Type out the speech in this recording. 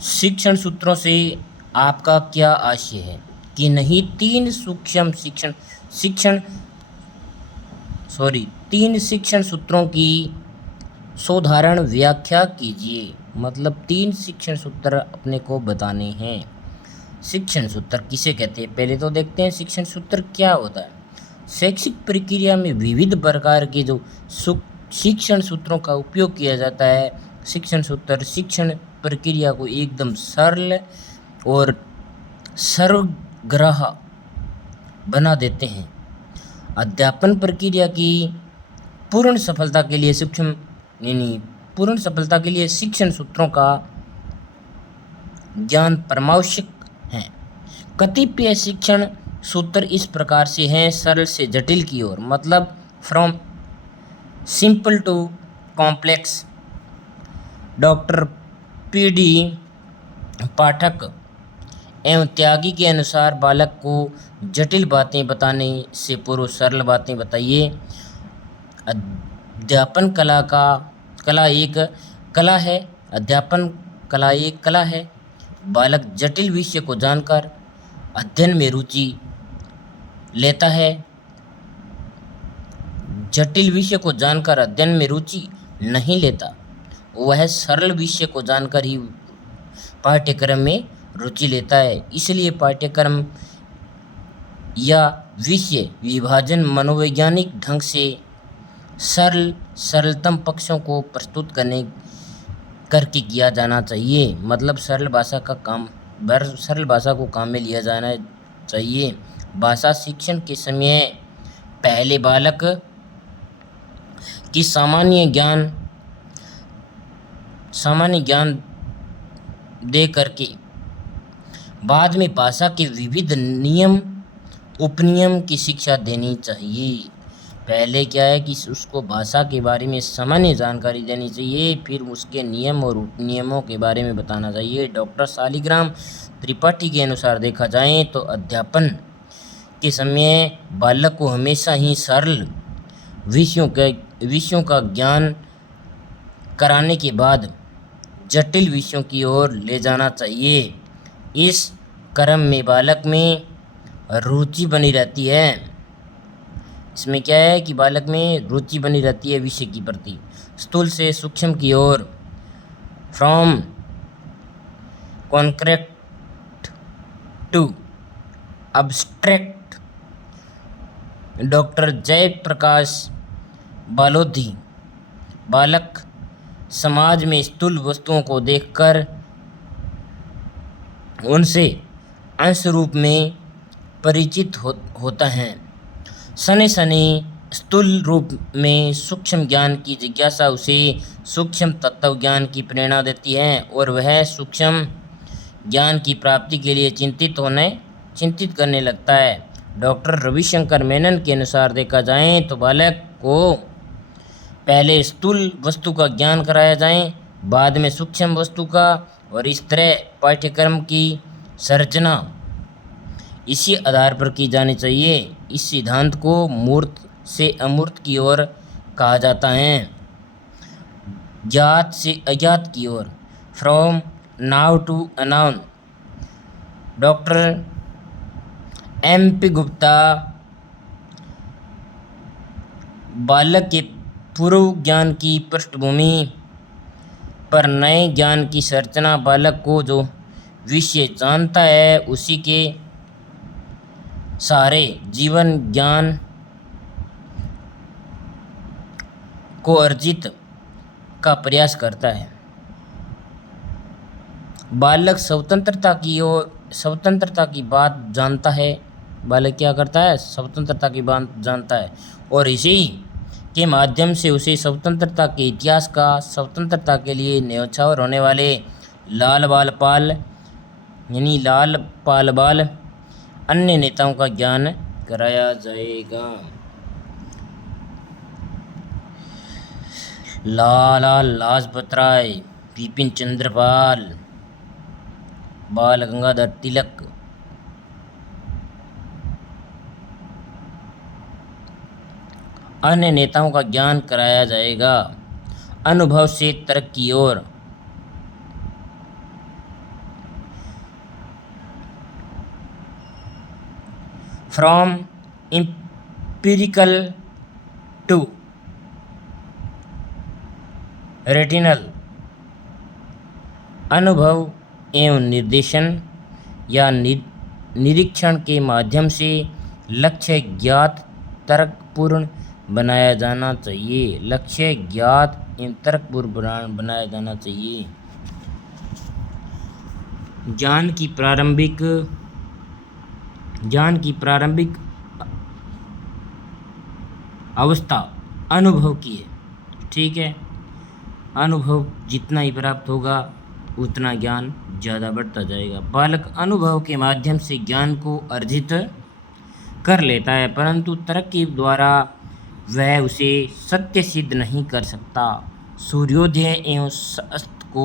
शिक्षण सूत्रों से आपका क्या आशय है कि नहीं तीन सूक्ष्म तीन शिक्षण सूत्रों की साधारण व्याख्या कीजिए। मतलब तीन शिक्षण सूत्र अपने को बताने हैं। शिक्षण सूत्र किसे कहते हैं, पहले तो देखते हैं शिक्षण सूत्र क्या होता है। शैक्षिक प्रक्रिया में विविध प्रकार के जो शिक्षण सूत्रों का उपयोग किया जाता है। शिक्षण सूत्र शिक्षण प्रक्रिया को एकदम सरल और सर्वग्राही बना देते हैं। अध्यापन प्रक्रिया की पूर्ण सफलता के लिए शिक्षण सूत्रों का ज्ञान परमावश्यक है। कतिपय शिक्षण सूत्र इस प्रकार से हैं, सरल से जटिल की ओर, मतलब from simple to complex. Doctor P D. Pathak एवं त्यागी के अनुसार बालक को जटिल बातें बताने से पूर्व सरल बातें बताइए। अध्यापन कला एक कला है। अध्यापन कला एक कला है। बालक जटिल विषय को जानकर अध्ययन में रुचि लेता है। जटिल विषय को जानकर अध्ययन में रुचि नहीं लेता, वह सरल विषय को जानकर ही पाठ्यक्रम में रुचि लेता है। इसलिए पाठ्यक्रम या विषय विभाजन मनोवैज्ञानिक ढंग से सरलतम पक्षों को प्रस्तुत करके किया जाना चाहिए। मतलब सरल भाषा को काम में लिया जाना चाहिए। भाषा शिक्षण के समय पहले बालक की सामान्य ज्ञान दे करके बाद में भाषा के विविध नियम उपनियम की शिक्षा देनी चाहिए। पहले क्या है कि उसको भाषा के बारे में सामान्य जानकारी देनी चाहिए, फिर उसके नियम और उपनियमों के बारे में बताना चाहिए। डॉक्टर शालिग्राम त्रिपाठी के अनुसार देखा जाए तो अध्यापन के समय बालक को हमेशा ही सरल विषयों का ज्ञान कराने के बाद जटिल विषयों की ओर ले जाना चाहिए। इस क्रम में बालक में रुचि बनी रहती है। इसमें क्या है कि बालक में रुचि बनी रहती है विषय की प्रति। स्थूल से सूक्ष्म की ओर, from concrete to abstract. Doctor Jaiprakash Balodhi बालक समाज में स्थूल वस्तुओं को देखकर उनसे अंश रूप में परिचित होता है। सने स्थूल रूप में सूक्ष्म ज्ञान की जिज्ञासा उसे सूक्ष्म तत्व ज्ञान की प्रेरणा देती है और वह सूक्ष्म ज्ञान की प्राप्ति के लिए चिंतित करने लगता है। डॉक्टर रविशंकर मेनन के अनुसार देखा जाए तो बालक को पहले स्थूल वस्तु का ज्ञान कराया जाए, बाद में सूक्ष्म वस्तु का, और इस तरह पाठ्यक्रम की संरचना इसी आधार पर की जानी चाहिए। इस सिद्धांत को मूर्त से अमूर्त की ओर कहा जाता है, ज्ञात से अज्ञात की ओर, from known to unknown. Doctor M.P. Gupta बालक के पूर्व ज्ञान की पृष्ठभूमि पर नए ज्ञान की संरचना, बालक को जो विषय जानता है उसी के सहारे जीवन ज्ञान को अर्जित का प्रयास करता है। बालक स्वतंत्रता की बात जानता है। बालक क्या करता है? स्वतंत्रता की बात जानता है और इसी के माध्यम से उसे स्वतंत्रता के इतिहास का, स्वतंत्रता के लिए न्यौछावर होने वाले लाल पाल अन्य नेताओं का ज्ञान कराया जाएगा। लाला लाजपत राय, बिपिन चंद्र पाल, बाल गंगाधर तिलक, अन्य नेताओं का ज्ञान कराया जाएगा। अनुभव से तर्क की ओर, फ्रॉम एम्पिरिकल टू रेटिनल, अनुभव एवं निर्देशन या निरीक्षण के माध्यम से लक्ष्य ज्ञात तर्कपूर्ण बनाया जाना चाहिए। लक्ष्य ज्ञात एवं तर्कपूर्ण बनाया जाना चाहिए। ज्ञान की प्रारंभिक अवस्था अनुभव की है, ठीक है। अनुभव जितना ही प्राप्त होगा उतना ज्ञान ज़्यादा बढ़ता जाएगा। बालक अनुभव के माध्यम से ज्ञान को अर्जित कर लेता है, परंतु तर्क के द्वारा वह उसे सत्य सिद्ध नहीं कर सकता। सूर्योदय एवं